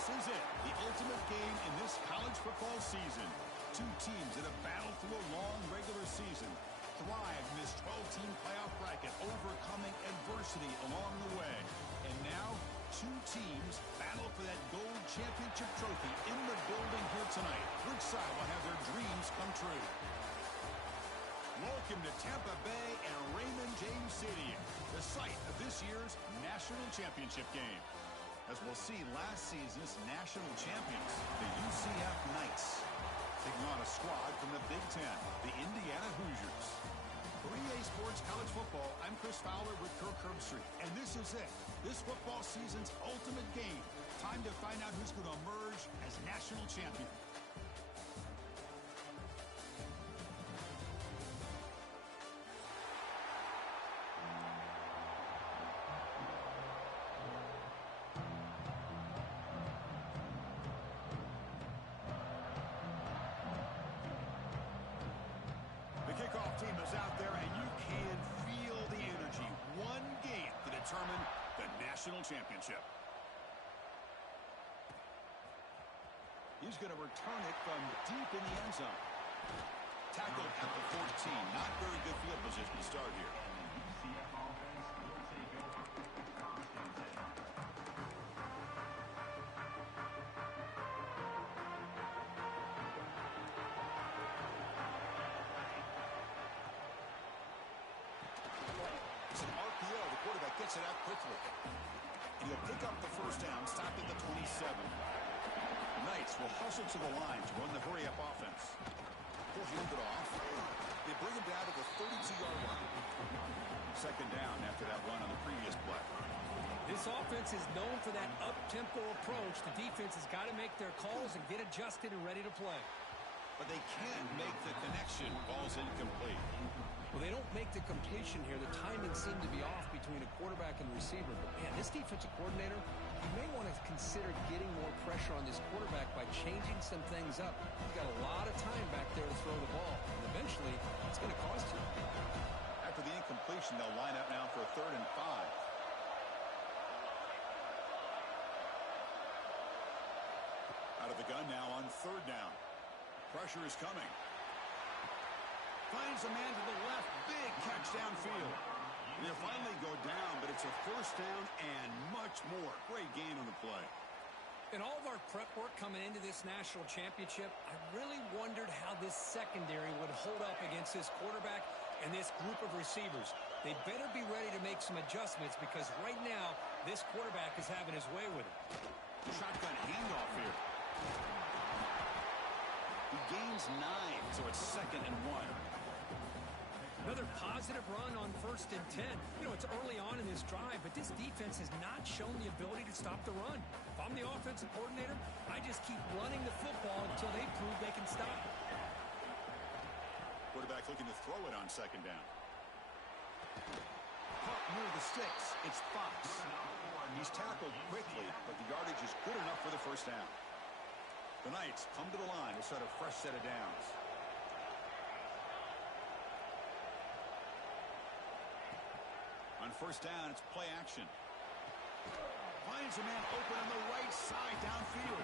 This is it, the ultimate game in this college football season. Two teams that have battled through a long regular season, thrived in this 12-team playoff bracket, overcoming adversity along the way. And now, two teams battle for that gold championship trophy in the building here tonight. Which side will have their dreams come true? Welcome to Tampa Bay and Raymond James Stadium, the site of this year's national championship game. As we'll see, last season's national champions, the UCF Knights, taking on a squad from the Big Ten, the Indiana Hoosiers. For EA Sports College Football, I'm Chris Fowler with Kirk Herbstreit, and this is it, this football season's ultimate game. Time to find out who's going to emerge as national champion. Team is out there, and you can feel the energy. One game to determine the national championship. He's going to return it from deep in the end zone. Tackled at the 14. Not very good field position to start here. Gets it out quickly. And he'll pick up the first down, stopped at the 27. The Knights will hustle to the line to run the hurry-up offense. He'll hand it off. They bring him down to the 32-yard line. Second down after that run on the previous play. This offense is known for that up-tempo approach. The defense has got to make their calls and get adjusted and ready to play. But they can't make the connection. Ball's incomplete. Well, they don't make the completion here. The timing seemed to be off between a quarterback and receiver. But, man, this defensive coordinator, he may want to consider getting more pressure on this quarterback by changing some things up. He's got a lot of time back there to throw the ball. And eventually, it's going to cost you. After the incompletion, they'll line up now for a 3rd and 5. Out of the gun now on 3rd down. Pressure is coming. Finds a man to the left. Big catch downfield. They'll finally go down, but it's a 1st down and much more. Great gain on the play. In all of our prep work coming into this national championship, I really wondered how this secondary would hold up against this quarterback and this group of receivers. They better be ready to make some adjustments because right now, this quarterback is having his way with it. Shotgun handoff here. He gains 9, so it's 2nd and 1. Another positive run on 1st and 10. You know, it's early on in this drive, but this defense has not shown the ability to stop the run. If I'm the offensive coordinator, I just keep running the football until they prove they can stop it. Quarterback looking to throw it on 2nd down. Caught near the sticks. It's Fox. He's tackled quickly, but the yardage is good enough for the 1st down. The Knights come to the line to set a fresh set of downs. On 1st down, it's play action. Finds a man open on the right side downfield.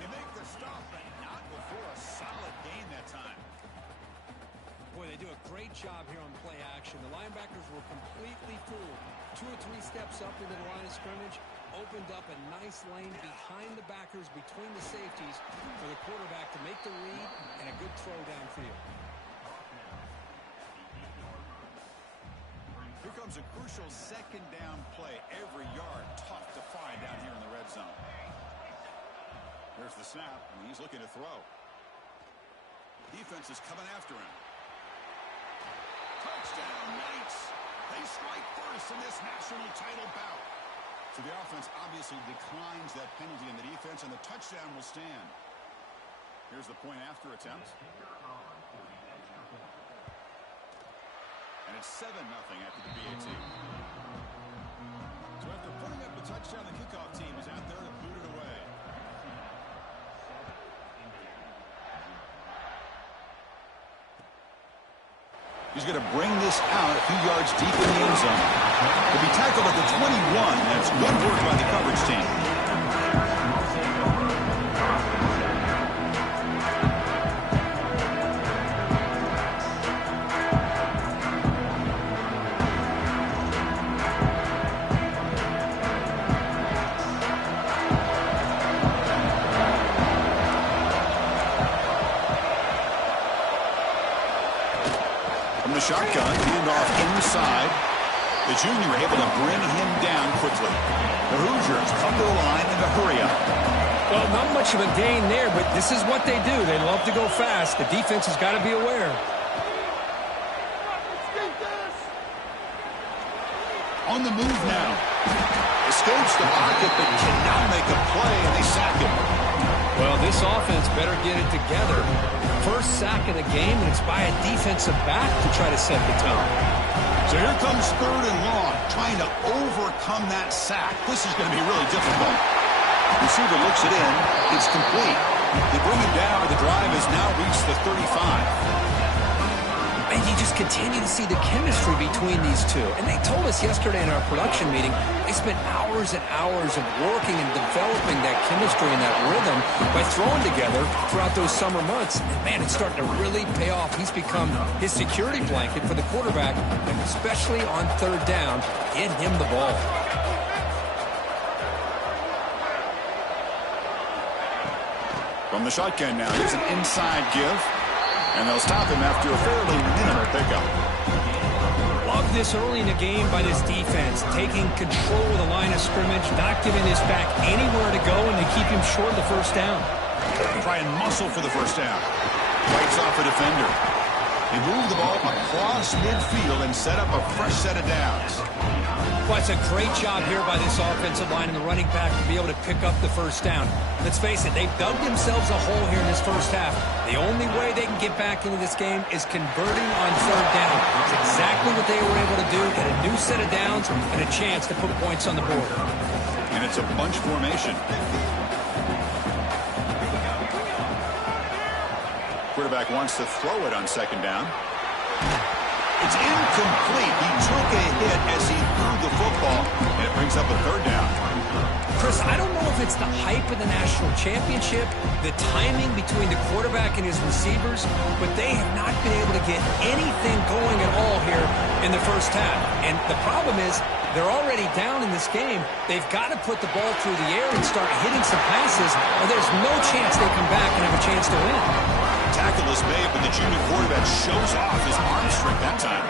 They make the stop, but not before a solid gain that time. Boy, they do a great job here on play action. The linebackers were completely fooled. 2 or 3 steps up into the line of scrimmage, opened up a nice lane behind the backers, between the safeties, for the quarterback to make the read and a good throw downfield. Here comes a crucial 2nd down play. Every yard tough to find down here in the red zone. There's the snap, and he's looking to throw. Defense is coming after him. Touchdown, Knights! They strike first in this national title bout. So the offense obviously declines that penalty in the defense, and the touchdown will stand. Here's the point after attempt. And it's 7-0 after the BAT. So after putting up the touchdown, the kickoff team is out there to boot it away. He's going to bring this out a few yards deep in the end zone. He'll be tackled at the 21. That's good work by the coverage team. The junior able to bring him down quickly. The Hoosiers come to the line in a hurry up. Well, not much of a gain there, but this is what they do. They love to go fast. The defense has got to be aware. On the move now. Escapes the pocket, but cannot make a play, and they sack him. Well, this offense better get it together. First sack of the game, and it's by a defensive back to try to set the tone. So here comes 3rd and long, trying to overcome that sack. This is going to be really difficult. Receiver looks it in. It's complete. They bring him down, but the drive has now reached the 35. And you just continue to see the chemistry between these two. And they told us yesterday in our production meeting, they spent hours and hours of working and developing that chemistry and that rhythm by throwing together throughout those summer months. And, man, it's starting to really pay off. He's become his security blanket for the quarterback, and especially on 3rd down, get him the ball. From the shotgun now, here's an inside give. And they'll stop him after a fairly minimal pickup. Love this early in the game by this defense, taking control of the line of scrimmage, not giving this back anywhere to go, and they keep him short of the 1st down. Try and muscle for the 1st down. Fights off a defender. They move the ball across midfield and set up a fresh set of downs. Well, it's a great job here by this offensive line and the running back to be able to pick up the 1st down. Let's face it, they've dug themselves a hole here in this 1st half. The only way they can get back into this game is converting on 3rd down. It's exactly what they were able to do, get a new set of downs and a chance to put points on the board. And it's a bunch formation. Quarterback wants to throw it on 2nd down. It's incomplete. He took a hit as he threw the football, and it brings up a 3rd down. Chris, I don't know if it's the hype of the national championship, the timing between the quarterback and his receivers, but they have not been able to get anything going at all here in the 1st half. And the problem is they're already down in this game. They've got to put the ball through the air and start hitting some passes, or there's no chance they come back and have a chance to win. Tackle is made, but the junior quarterback shows off his arm strength that time.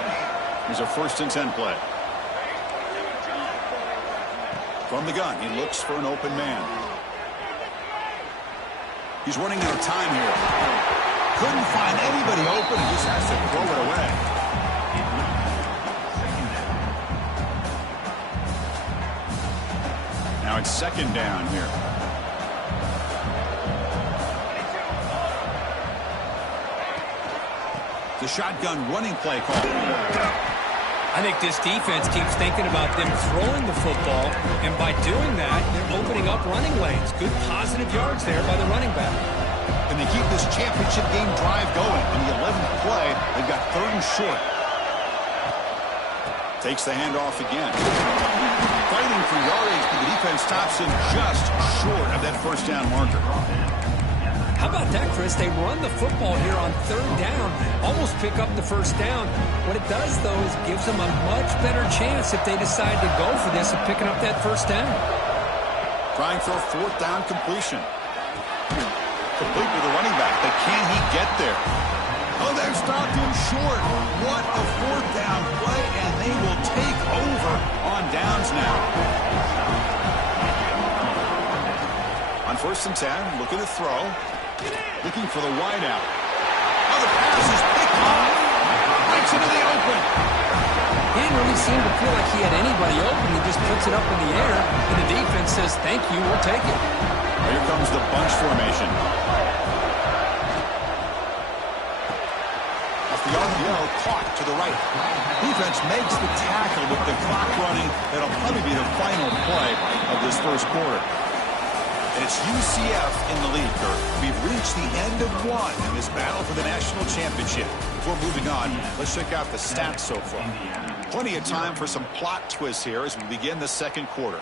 Here's a 1st and 10 play. From the gun, he looks for an open man. He's running out of time here. Couldn't find anybody open. He just has to throw it away. Now it's 2nd down here. The shotgun running play call. I think this defense keeps thinking about them throwing the football, and by doing that, they're opening up running lanes. Good positive yards there by the running back. And they keep this championship game drive going. In the 11th play, they've got 3rd and short. Takes the handoff again. Fighting for yardage, but the defense stops him just short of that 1st down marker. How about that, Chris? They run the football here on 3rd down, almost pick up the 1st down. What it does, though, is gives them a much better chance if they decide to go for this of picking up that 1st down. Trying for a 4th down completion. Complete with the running back, but can he get there? Oh, they've stopped him short. What a 4th down play, and they will take over on downs now. On 1st and 10, looking to throw. Looking for the wideout. Oh, the pass is picked off. Breaks into the open. He didn't really seem to feel like he had anybody open. He just puts it up in the air, and the defense says, thank you, we'll take it. Here comes the bunch formation. Off the RPO, caught to the right. Defense makes the tackle with the clock running. That'll probably be the final play of this 1st quarter. And it's UCF in the lead, Kurt. We've reached the end of one in this battle for the national championship. Before moving on, let's check out the stats so far. Plenty of time for some plot twists here as we begin the 2nd quarter.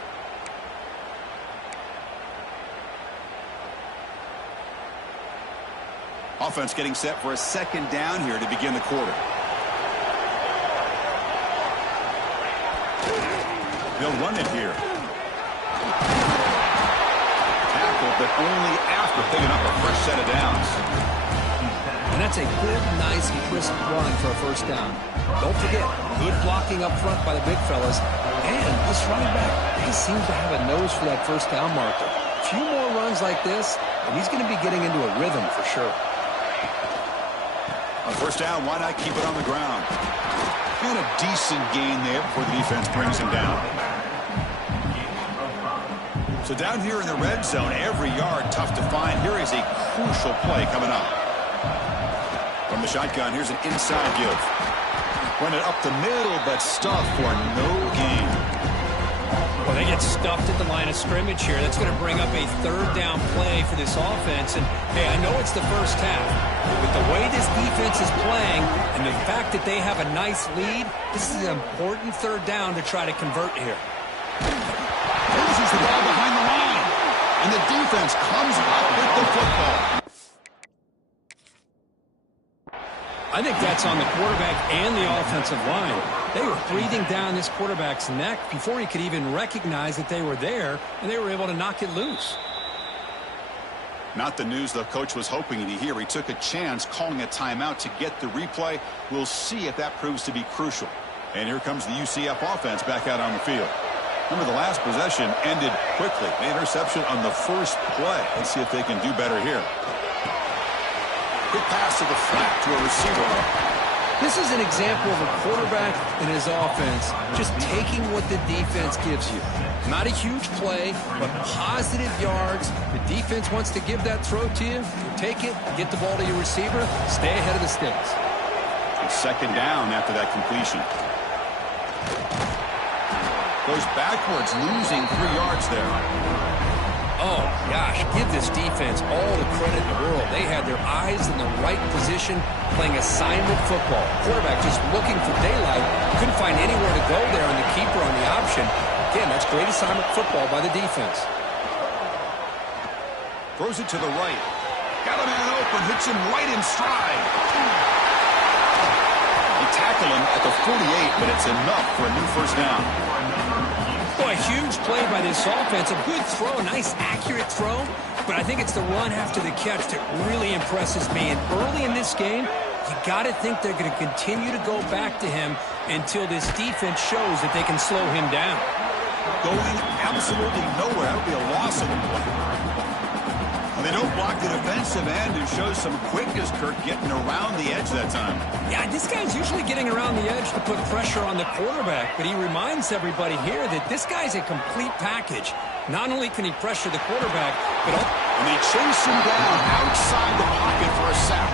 Offense getting set for a 2nd down here to begin the quarter. They'll run it here. But only after picking up a fresh set of downs. And that's a good, nice, crisp run for a first down. Don't forget, good blocking up front by the big fellas. And this running back, he seems to have a nose for that first down marker. A few more runs like this, and he's going to be getting into a rhythm for sure. On first down, why not keep it on the ground? And a decent gain there before the defense brings him down. So down here in the red zone, every yard tough to find. Here is a crucial play coming up. From the shotgun, here's an inside give. Run it up the middle, but stuffed for no gain. Well, they get stuffed at the line of scrimmage here. That's going to bring up a third down play for this offense. And, hey, I know it's the first half, but the way this defense is playing and the fact that they have a nice lead, this is an important third down to try to convert here. Loses the ball behind the line, and the defense comes up with the football. I think that's on the quarterback and the offensive line. They were breathing down this quarterback's neck before he could even recognize that they were there, and they were able to knock it loose. Not the news the coach was hoping to hear. He took a chance calling a timeout to get the replay. We'll see if that proves to be crucial. And here comes the UCF offense back out on the field. Remember, the last possession ended quickly. An interception on the first play. Let's see if they can do better here. Quick pass to the flat to a receiver. This is an example of a quarterback and his offense just taking what the defense gives you. Not a huge play, but positive yards. The defense wants to give that throw to you. You take it, get the ball to your receiver, stay ahead of the sticks. It's second down after that completion. Goes backwards, losing 3 yards there. Oh, gosh, give this defense all the credit in the world. They had their eyes in the right position, playing assignment football. Quarterback just looking for daylight. Couldn't find anywhere to go there on the keeper on the option. Again, that's great assignment football by the defense. Throws it to the right. Got a man open, hits him right in stride. They tackle him at the 48, but it's enough for a new first down. Boy, a huge play by this offense. A good throw, a nice, accurate throw. But I think it's the run after the catch that really impresses me. And early in this game, you got to think they're going to continue to go back to him until this defense shows that they can slow him down. Going absolutely nowhere. That would be a loss of the play. They don't block the defensive end and shows some quickness, Kirk, getting around the edge that time. Yeah, this guy's usually getting around the edge to put pressure on the quarterback, but he reminds everybody here that this guy's a complete package. Not only can he pressure the quarterback, but and they chase him down outside the pocket for a sack.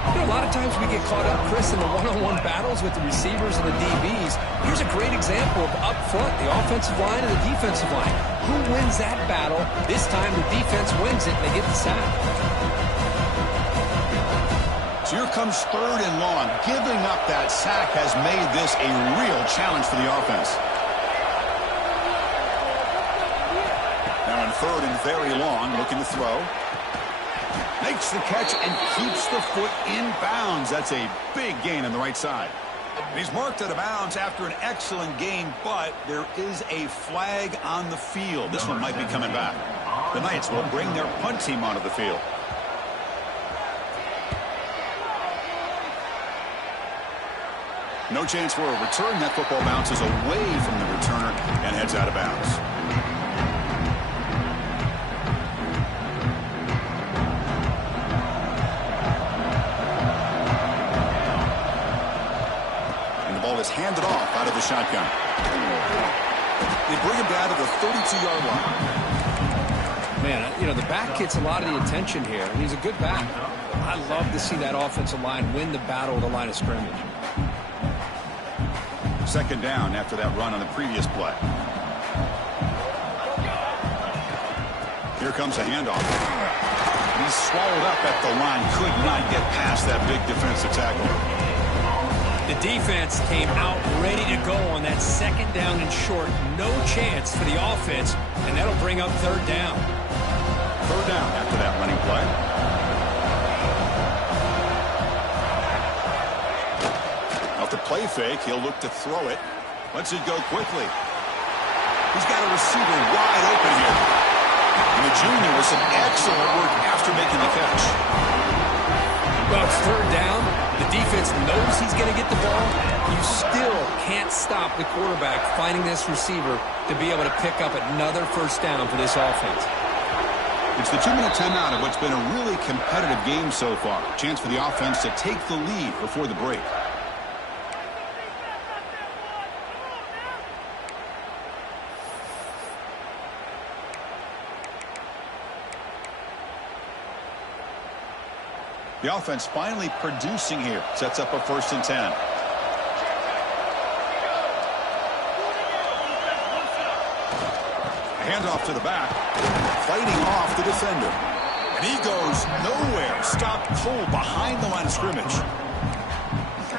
You know, a lot of times we get caught up, Chris, in the one-on-one battles with the receivers and the DBs. Here's a great example of up front, the offensive line and the defensive line. Who wins that battle? This time the defense wins it and they get the sack. So here comes third and long. Giving up that sack has made this a real challenge for the offense. Now on third and very long, looking to throw. Makes the catch and keeps the foot in bounds. That's a big gain on the right side. And he's marked out of bounds after an excellent game, but there is a flag on the field. This one might be coming back. The Knights will bring their punt team onto the field. No chance for a return. That football bounces away from the returner and heads out of bounds. Is handed off out of the shotgun. They bring him down to the 32-yard line. Man, you know, the back gets a lot of the attention here, and he's a good back. I love to see that offensive line win the battle of the line of scrimmage. Second down after that run on the previous play. Here comes a handoff. He's swallowed up at the line. Could not get past that big defensive tackle. The defense came out ready to go on that second down and short. No chance for the offense, and that'll bring up third down. Third down after that running play. Off the play fake, he'll look to throw it. Lets it go quickly. He's got a receiver wide open here. And the junior with some excellent work after making the catch. Well, it's third down. The defense knows he's going to get the ball. You still can't stop the quarterback finding this receiver to be able to pick up another first down for this offense. It's the 2-minute timeout of what's been a really competitive game so far. Chance for the offense to take the lead before the break. The offense finally producing here. Sets up a 1st and 10. A handoff to the back. Fighting off the defender. And he goes nowhere. Stopped cold behind the line of scrimmage.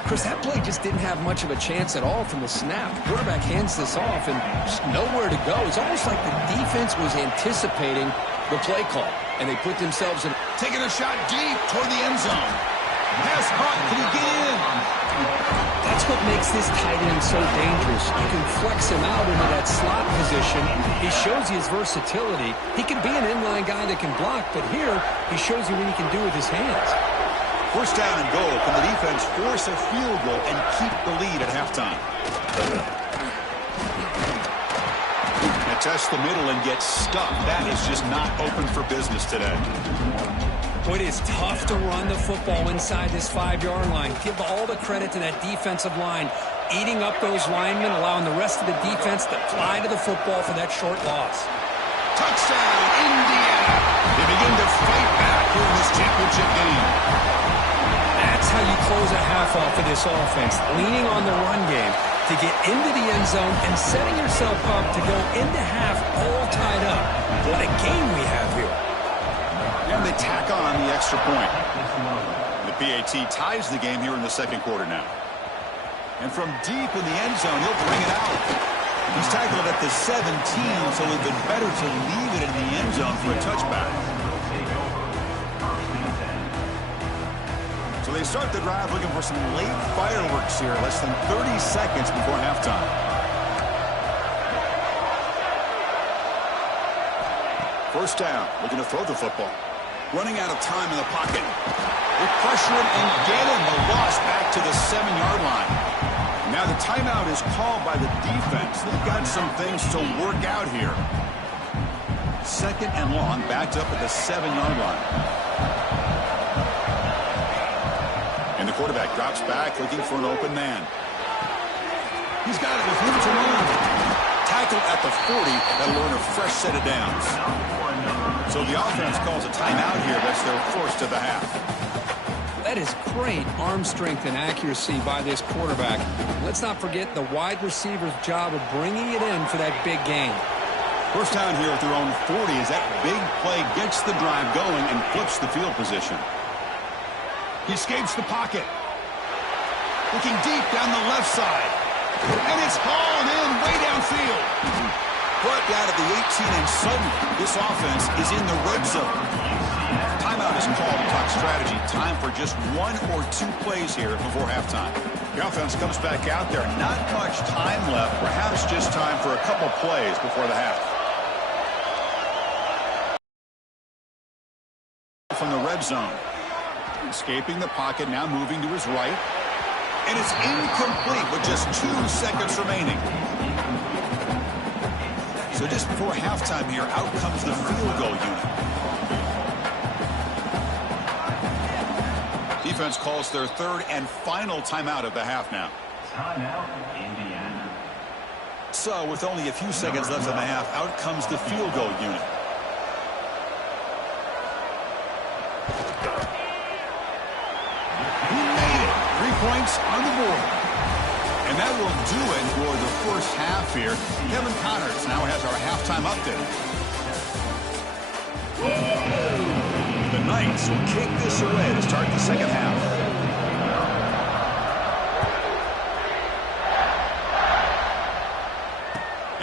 Chris, that play just didn't have much of a chance at all from the snap. The quarterback hands this off and just nowhere to go. It's almost like the defense was anticipating the play call, and they put themselves in. Taking a shot deep toward the end zone. Pass caught. Can he get in? That's what makes this tight end so dangerous. You can flex him out into that slot position. He shows you his versatility. He can be an inline guy that can block, but here he shows you what he can do with his hands. 1st down and goal. Can the defense force a field goal and keep the lead at halftime? Test the middle and get stuck. That is just not open for business today. Boy, it is tough to run the football inside this 5-yard line. Give all the credit to that defensive line, eating up those linemen, allowing the rest of the defense to fly to the football for that short loss. Touchdown, Indiana. They begin to fight back here in this championship game. That's how you close a half off of this offense, leaning on the run game to get into the end zone and setting yourself up to go into half all tied up. What a game we have here. And they tack on the extra point. The PAT ties the game here in the 2nd quarter now. And from deep in the end zone, he'll bring it out. He's tackled at the 17, so it would have been better to leave it in the end zone for a touchback. So they start the drive looking for some late fireworks here, less than 30 seconds before halftime. First down, looking to throw the football. Running out of time in the pocket. They pressure him and get him. The loss back to the 7-yard line. Now the timeout is called by the defense. They've got some things to work out here. 2nd and long, backed up at the 7-yard line. And the quarterback drops back, looking for an open man. He's got it with room to run. Tackled at the 40. That'll earn a fresh set of downs. So the offense calls a timeout here. That's their first of the half. That is great arm strength and accuracy by this quarterback. Let's not forget the wide receiver's job of bringing it in for that big game. First down here at their own 40 as that big play gets the drive going and flips the field position. He escapes the pocket. Looking deep down the left side. And it's hauled in way downfield. Brought down at the 18, and suddenly this offense is in the red zone. Timeout is called to talk strategy. Time for just 1 or 2 plays here before halftime. The offense comes back out there. Not much time left. Perhaps just time for a couple plays before the half. From the red zone. Escaping the pocket, now moving to his right. And it's incomplete with just 2 seconds remaining. So just before halftime here, out comes the field goal unit. Defense calls their 3rd and final timeout of the half now. Timeout, Indiana. So with only a few seconds left in the half, out comes the field goal unit. He made it. 3 points on the board. And that will do it for the first half here. Kevin Connors now has our halftime update. The Knights will kick this away to start the second half.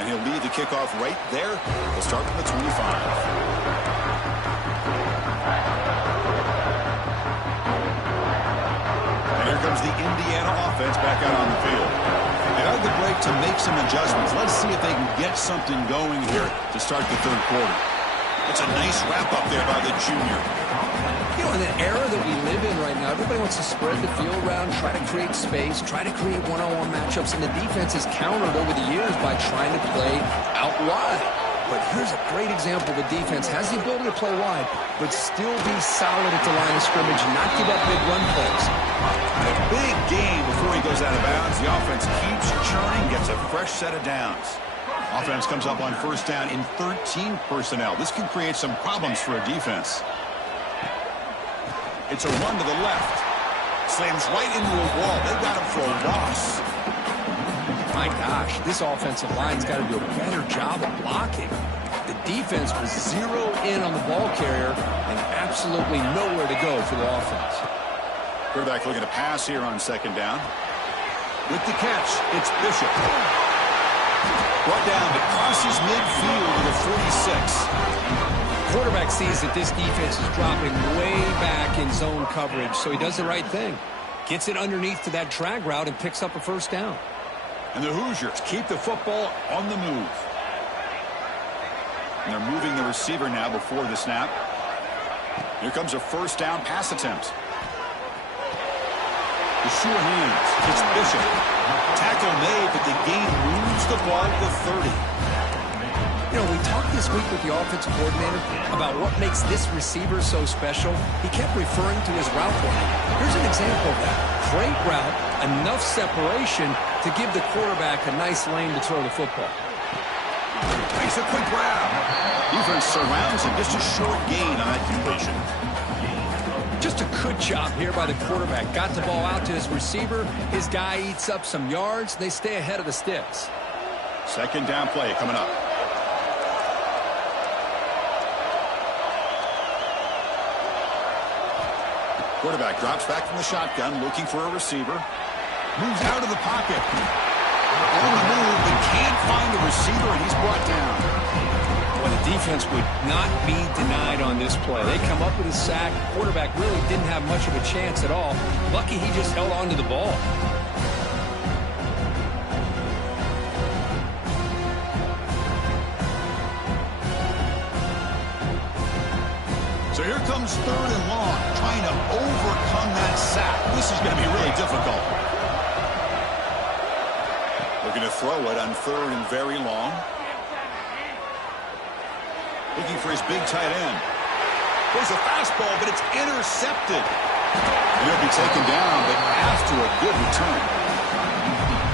And he'll lead the kickoff right there. We'll start from the 25. Here comes the Indiana offense back out on the field. They had the break to make some adjustments. Let's see if they can get something going here to start the 3rd quarter. It's a nice wrap-up there by the junior. You know, in the era that we live in right now, everybody wants to spread the field around, try to create space, try to create one-on-one matchups, and the defense has countered over the years by trying to play out wide. But here's a great example of a defense has the ability to play wide, but still be solid at the line of scrimmage and not give up big run plays. A big gain before he goes out of bounds. The offense keeps churning, gets a fresh set of downs. Offense comes up on first down in 13 personnel. This can create some problems for a defense. It's a run to the left. Slams right into a wall. They've got him for a loss. My gosh, this offensive line's got to do a better job of blocking. The defense was zero in on the ball carrier and absolutely nowhere to go for the offense. Quarterback looking to pass here on second down. With the catch, it's Bishop. Brought down, but crosses midfield to the 46. Quarterback sees that this defense is dropping way back in zone coverage, so he does the right thing. Gets it underneath to that drag route and picks up a first down. And the Hoosiers keep the football on the move. And they're moving the receiver now before the snap. Here comes a first down pass attempt. The sure hands. It's Bishop. Tackle made, but the gain moves the ball to 30. You know, we talked this week with the offensive coordinator about what makes this receiver so special. He kept referring to his route running. Here's an example of that. Great route, enough separation to give the quarterback a nice lane to throw the football. Makes a quick grab. Defense surrounds him. Just a short gain on that completion. Just a good job here by the quarterback. Got the ball out to his receiver. His guy eats up some yards. They stay ahead of the sticks. Second down play coming up. Quarterback drops back from the shotgun, looking for a receiver. Moves out of the pocket. On the move, but can't find the receiver, and he's brought down. Well, the defense would not be denied on this play. They come up with a sack. Quarterback really didn't have much of a chance at all. Lucky he just held on to the ball. So here comes third and long, trying to overcome that sack. This is going to be really difficult. Looking to throw it on third and very long. Looking for his big tight end. There's a fastball, but it's intercepted. And he'll be taken down, but after a good return.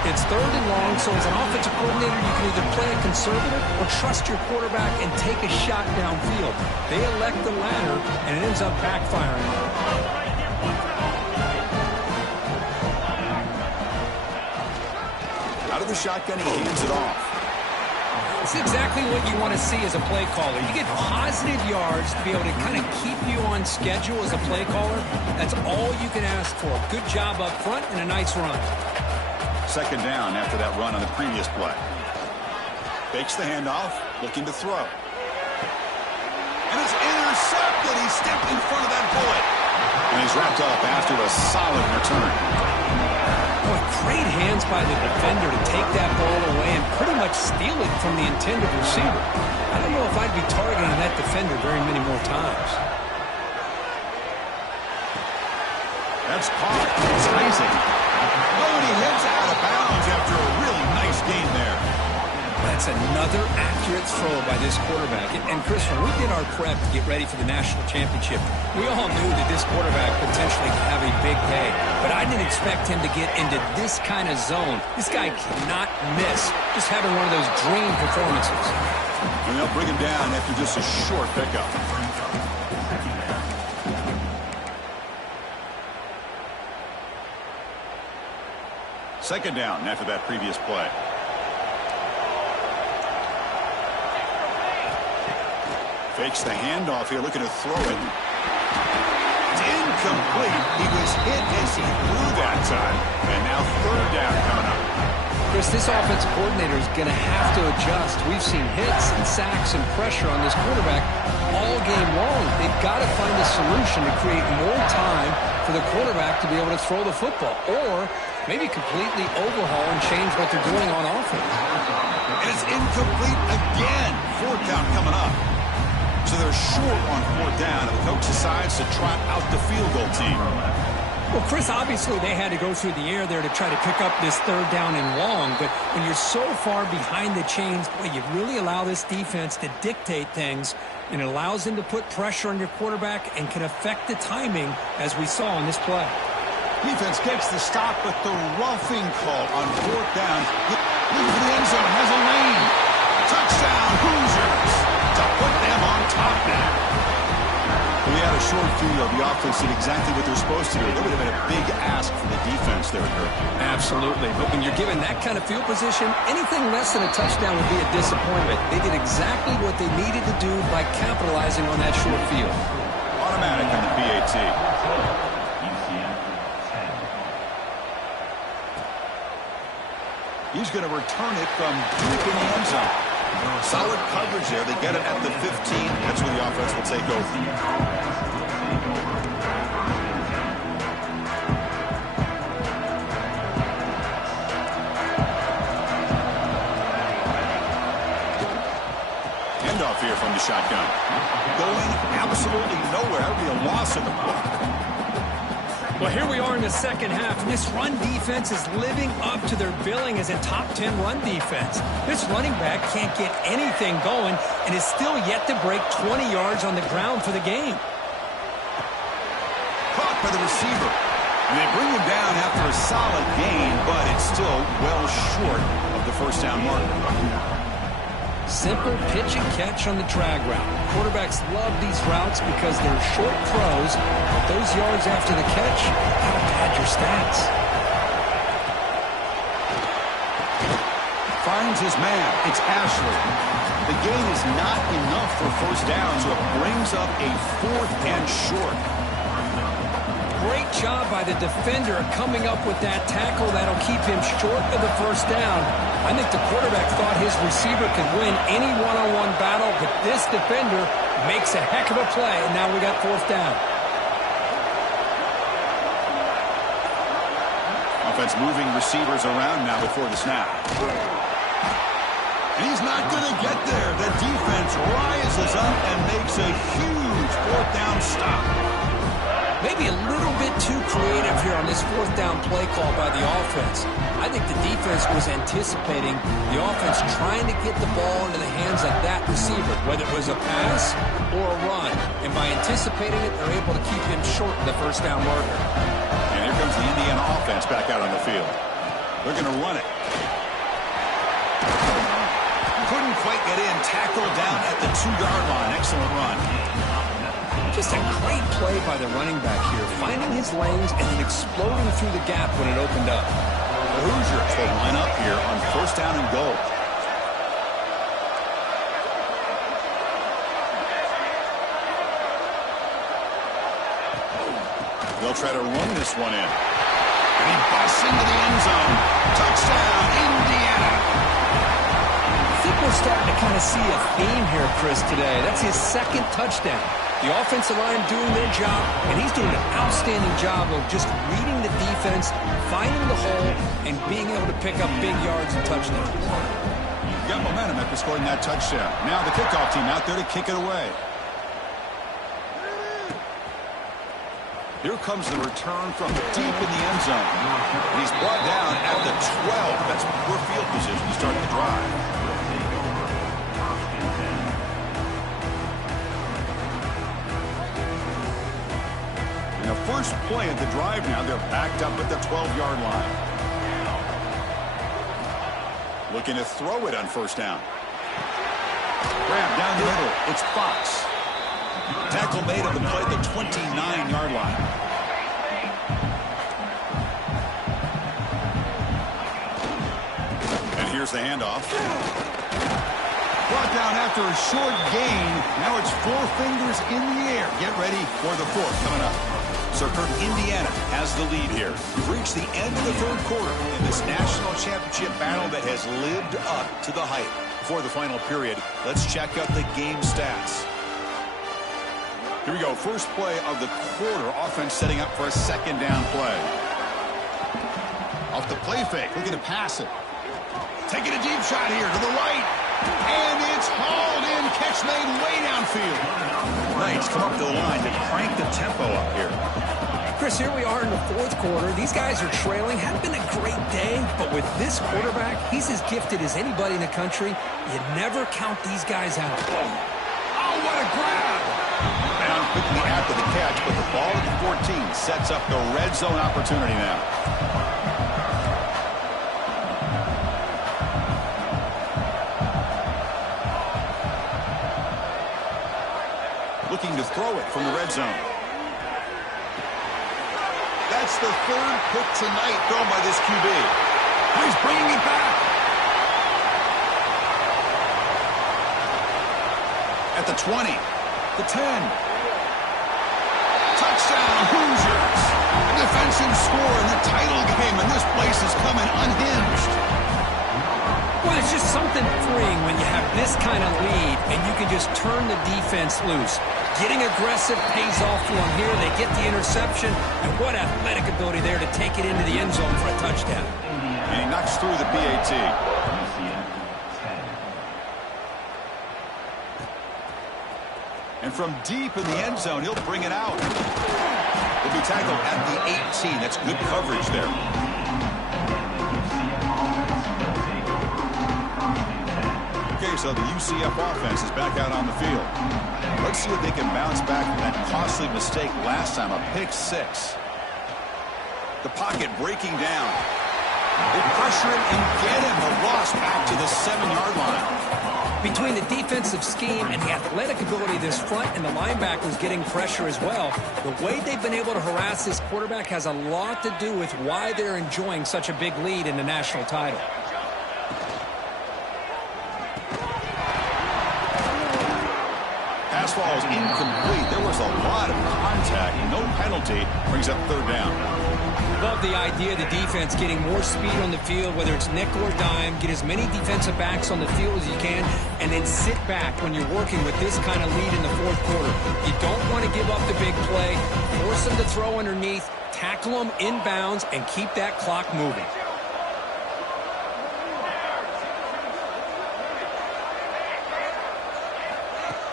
It's third and long, so as an offensive coordinator, you can either play it conservative or trust your quarterback and take a shot downfield. They elect the latter, and it ends up backfiring. Out of the shotgun, he hands it off. It's exactly what you want to see as a play caller. You get positive yards to be able to kind of keep you on schedule as a play caller. That's all you can ask for. Good job up front and a nice run. Second down after that run on the previous play. Fakes the handoff, looking to throw. And it's intercepted. He stepped in front of that bullet. And he's wrapped up after a solid return. Boy, great hands by the defender to take that ball away and pretty much steal it from the intended receiver. I don't know if I'd be targeting that defender very many more times. That's caught. It's Isaac. Oh, and he heads out of bounds after a really nice game there. That's another accurate throw by this quarterback. And Chris, when we did our prep to get ready for the national championship, we all knew that this quarterback potentially could have a big day. But I didn't expect him to get into this kind of zone. This guy cannot miss. Just having one of those dream performances. And they'll bring him down after just a short pickup. Second down after that previous play. Fakes the handoff here, looking to throw it. It's incomplete. He was hit as he threw that time. And now third down coming up. Chris, this offensive coordinator is going to have to adjust. We've seen hits and sacks and pressure on this quarterback all game long. They've got to find a solution to create more time for the quarterback to be able to throw the football. Or maybe completely overhaul and change what they're doing on offense. And it's incomplete again. Fourth down coming up. So they're short on 4th down, and the coach decides to trot out the field goal team. Well, Chris, obviously they had to go through the air there to try to pick up this 3rd down and long, but when you're so far behind the chains, boy, you really allow this defense to dictate things, and it allows them to put pressure on your quarterback and can affect the timing, as we saw in this play. Defense gets the stop, but the roughing call on 4th down. Looking for the end zone, has a lane. Touchdown, Hoosiers, to put them on top now. We had a short field. The offense did exactly what they're supposed to do. That would have been a big ask for the defense there, Kirk. Absolutely. But when you're given that kind of field position, anything less than a touchdown would be a disappointment. They did exactly what they needed to do by capitalizing on that short field. Automatic on the PAT. He's going to return it from deep in the end zone. Solid coverage there. They get it at the 15. That's where the offense will take over. Handoff here from the shotgun. Going absolutely nowhere. That would be a loss of the ball. Well, here we are in the second half, and this run defense is living up to their billing as a top 10 run defense. This running back can't get anything going and is still yet to break 20 yards on the ground for the game. Caught by the receiver. And they bring him down after a solid gain, but it's still well short of the 1st down mark. Simple pitch and catch on the drag route. Quarterbacks love these routes because they're short throws, but those yards after the catch, that'll pad your stats. Finds his man. It's Ashley. The gain is not enough for 1st down, so it brings up a 4th and short. Great job by the defender coming up with that tackle that'll keep him short of the 1st down. I think the quarterback thought his receiver could win any one-on-one battle, but this defender makes a heck of a play, and now we got 4th down. Offense moving receivers around now before the snap. And he's not going to get there. The defense rises up and makes a huge 4th down stop. Maybe a little bit too creative here on this 4th down play call by the offense. I think the defense was anticipating the offense trying to get the ball into the hands of that receiver, whether it was a pass or a run. And by anticipating it, they're able to keep him short of the 1st down marker. And here comes the Indiana offense back out on the field. They're going to run it. Couldn't quite get in. Tackled down at the 2-yard line. Excellent run. Just a great play by the running back here, finding his lanes and then exploding through the gap when it opened up. The Hoosiers will line up here on 1st down and goal. They'll try to run this one in. And he busts into the end zone. Touchdown, Indiana. I think we're starting to kind of see a theme here, Chris, today. That's his 2nd touchdown. The offensive line doing their job, and he's doing an outstanding job of just reading the defense, finding the hole, and being able to pick up big yards and touchdowns. Got momentum after scoring that touchdown. Now the kickoff team out there to kick it away. Here comes the return from deep in the end zone. He's brought down at the 12. That's poor field position to start the drive. In the first play of the drive now, they're backed up at the 12-yard line. Looking to throw it on 1st down. Grab down the middle. It's Fox. Tackle made on the play at the 29-yard line. And here's the handoff. Brought down after a short gain. Now it's 4 fingers in the air. Get ready for the 4th coming up. So, Kirk, Indiana has the lead here. We've reached the end of the 3rd quarter in this national championship battle that has lived up to the hype. Before the final period, let's check out the game stats. Here we go. First play of the quarter. Offense setting up for a 2nd down play. Off the play fake. Looking to pass it. Taking a deep shot here to the right. And it's hauled in. Catch made way downfield. field. Knights come up to the line to crank the tempo up here. Chris, here we are in the fourth quarter. These guys are trailing. Hadn't been a great day, but with this quarterback, he's as gifted as anybody in the country. You never count these guys out. Oh, what a grab! Down quickly after the catch, but the ball at the 14 sets up the red zone opportunity now. Looking to throw it from the red zone. That's the third pick tonight thrown by this QB. He's bringing it back. At the 20, the 10. Touchdown, Hoosiers. A defensive score in the title game, and this place is coming unhinged. Well, it's just something freeing when you have this kind of lead and you can just turn the defense loose. Getting aggressive pays off for them here. They get the interception, and what athletic ability there to take it into the end zone for a touchdown. And he knocks through the PAT. And from deep in the end zone, he'll bring it out. He'll be tackled at the 18. That's good coverage there. Okay, so the UCF offense is back out on the field. Let's see if they can bounce back from that costly mistake last time, a pick six. The pocket breaking down. They pressure him and get him. The loss back to the 7-yard line. Between the defensive scheme and the athletic ability of this front and the linebackers getting pressure as well, the way they've been able to harass this quarterback has a lot to do with why they're enjoying such a big lead in the national title. Pass ball is incomplete. There was a lot of contact. No penalty. Brings up third down. Love the idea of the defense getting more speed on the field, whether it's nickel or dime. Get as many defensive backs on the field as you can, and then sit back when you're working with this kind of lead in the fourth quarter. You don't want to give up the big play. Force them to throw underneath, tackle them inbounds, and keep that clock moving.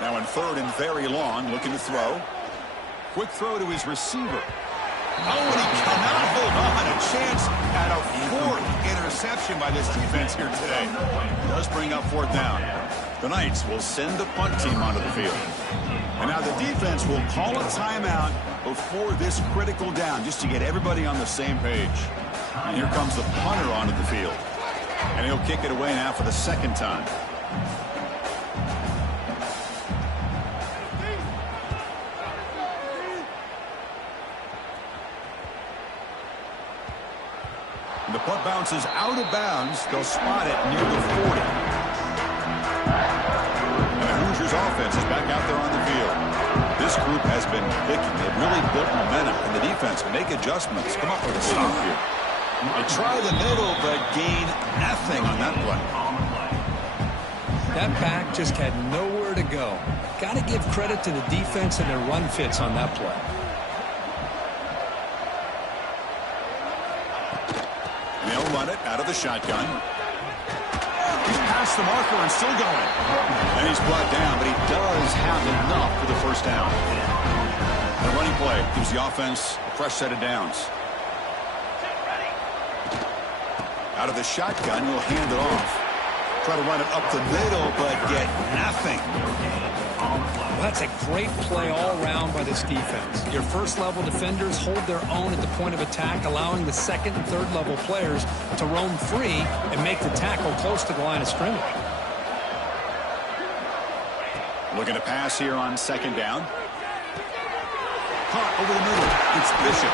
Now in third and very long, looking to throw. Quick throw to his receiver. Oh, and he cannot hold on. A chance at a fourth interception by this defense here today. Does bring up fourth down. The Knights will send the punt team onto the field. And now the defense will call a timeout before this critical down, just to get everybody on the same page. And here comes the punter onto the field. And he'll kick it away now for the second time. The punt bounces out of bounds. They'll spot it near the 40. And the Hoosiers offense is back out there on the field. This group has been picking. They've really built momentum. And the defense make adjustments. Come up with a stop here. They try the middle, but gain nothing on that play. That back just had nowhere to go. Got to give credit to the defense and their run fits on that play. They'll run it out of the shotgun. He's past the marker and still going. And he's brought down, but he does have enough for the first down. The running play gives the offense a fresh set of downs. Out of the shotgun, he'll hand it off. Try to run it up the middle, but get nothing. Well, that's a great play all around by this defense. Your first-level defenders hold their own at the point of attack, allowing the second and third-level players to roam free and make the tackle close to the line of scrimmage. Looking to pass here on second down. Caught over the middle. It's Bishop.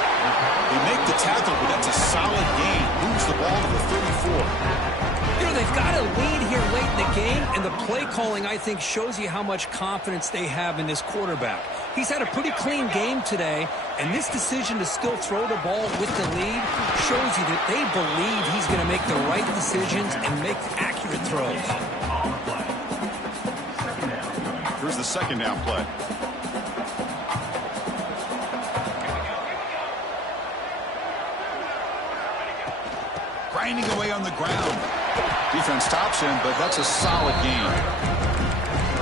They make the tackle, but that's a solid gain. Moves the ball to the 34. You know, they've got a lead here late in the game, and the play calling, I think, shows you how much confidence they have in this quarterback. He's had a pretty clean game today, and this decision to still throw the ball with the lead shows you that they believe he's going to make the right decisions and make accurate throws. Here's the second down play. Grinding away on the ground. Defense stops him, but that's a solid game.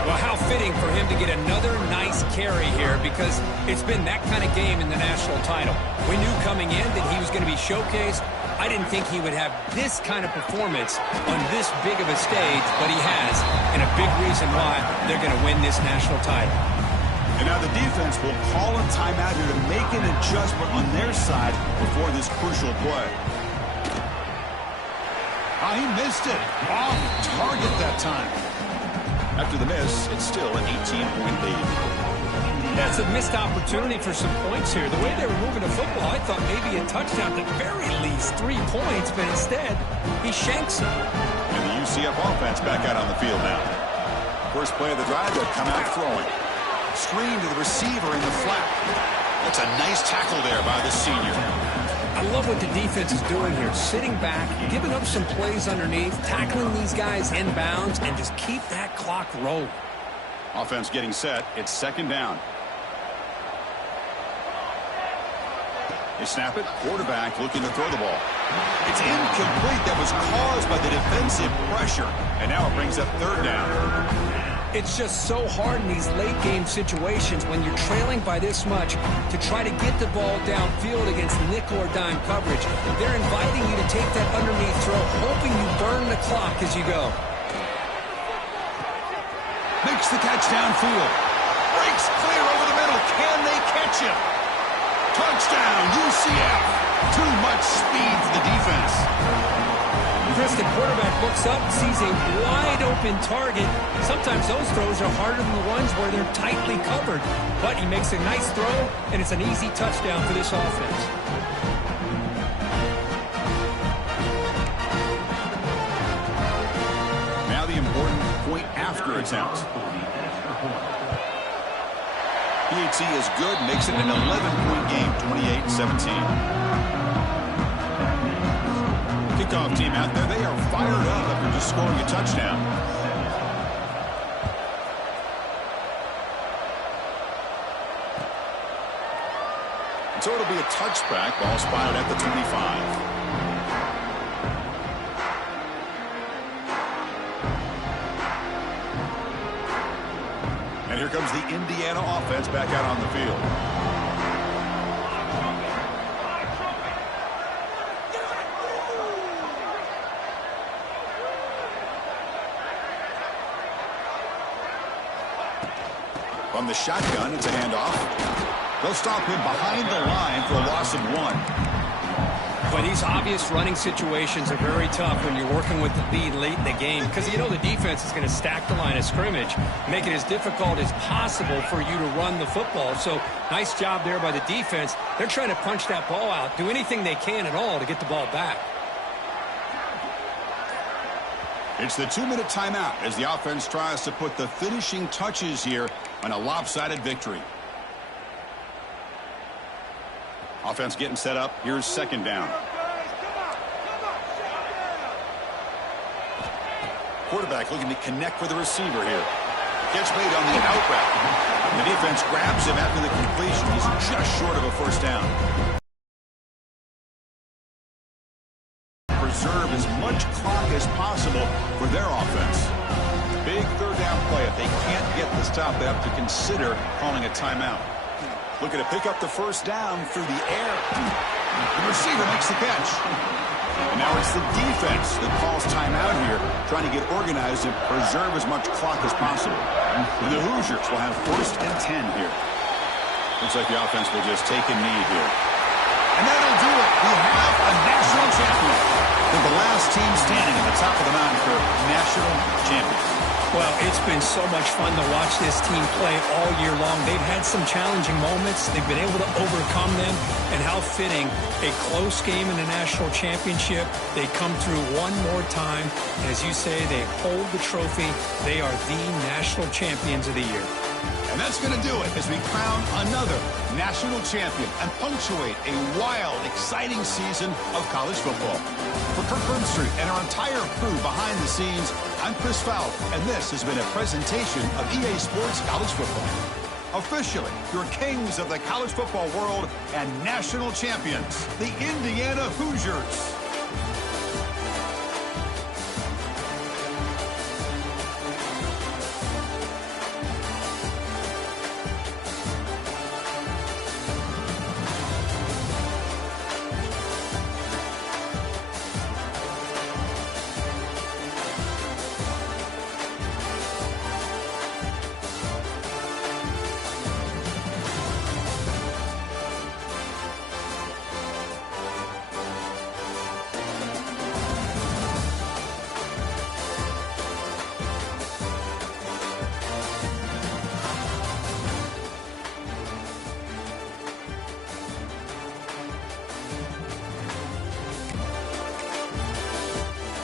Well, how fitting for him to get another nice carry here because it's been that kind of game in the national title. We knew coming in that he was going to be showcased. I didn't think he would have this kind of performance on this big of a stage, but he has, and a big reason why they're going to win this national title. And now the defense will call a timeout here to make an adjustment on their side before this crucial play. He missed it. Off target that time. After the miss, it's still an 18-point lead. That's a missed opportunity for some points here. The way they were moving the football, I thought maybe a touchdown, at the very least 3 points, but instead, he shanks them. And the UCF offense back out on the field now. First play of the drive, they'll come out throwing. Screen to the receiver in the flat. That's a nice tackle there by the senior. I love what the defense is doing here. Sitting back, giving up some plays underneath, tackling these guys inbounds, and just keep that clock rolling. Offense getting set. It's second down. They snap it. Quarterback looking to throw the ball. It's incomplete. That was caused by the defensive pressure. And now it brings up third down. It's just so hard in these late-game situations when you're trailing by this much to try to get the ball downfield against nickel or dime coverage. They're inviting you to take that underneath throw, hoping you burn the clock as you go. Makes the catch downfield. Breaks clear over the middle. Can they catch him? Touchdown, UCF. Too much speed for the defense. Chris, the quarterback looks up, sees a wide-open target. Sometimes those throws are harder than the ones where they're tightly covered. But he makes a nice throw, and it's an easy touchdown for this offense. Now the important point after attempt. PAT is good, makes it an 11-point game, 28-17. Kickoff team out there, they are fired up after just scoring a touchdown. So it'll be a touchback, ball spotted at the 25. And here comes the Indiana offense back out on the field. From the shotgun, it's a handoff. They'll stop him behind the line for a loss of 1. But these obvious running situations are very tough when you're working with the lead late in the game because you know the defense is going to stack the line of scrimmage, make it as difficult as possible for you to run the football. So nice job there by the defense. They're trying to punch that ball out, do anything they can at all to get the ball back. It's the 2-minute timeout as the offense tries to put the finishing touches here on a lopsided victory. Offense getting set up. Here's second down. Quarterback looking to connect with the receiver here. Catch made on the out route. The defense grabs him after the completion. He's just short of a first down. Preserve as much clock as possible for their offense. Big third down play. If they can't get the stop, they have to consider calling a timeout. Looking to pick up the first down through the air. The receiver makes the catch. And now it's the defense that calls timeout here, trying to get organized and preserve as much clock as possible. And the Hoosiers will have first and 10 here. Looks like the offense will just take a knee here. And that'll do it. We have a national champion. They're the last team standing at the top of the mountain for national champions. Well, it's been so much fun to watch this team play all year long. They've had some challenging moments. They've been able to overcome them. And how fitting, a close game in the national championship. They come through one more time. And as you say, they hold the trophy. They are the national champions of the year. And that's going to do it as we crown another national champion and punctuate a wild, exciting season of college football. For Kirk Burnstreet and our entire crew behind the scenes, I'm Chris Fowler, and this has been a presentation of EA Sports College Football. Officially, your kings of the college football world and national champions, the Indiana Hoosiers.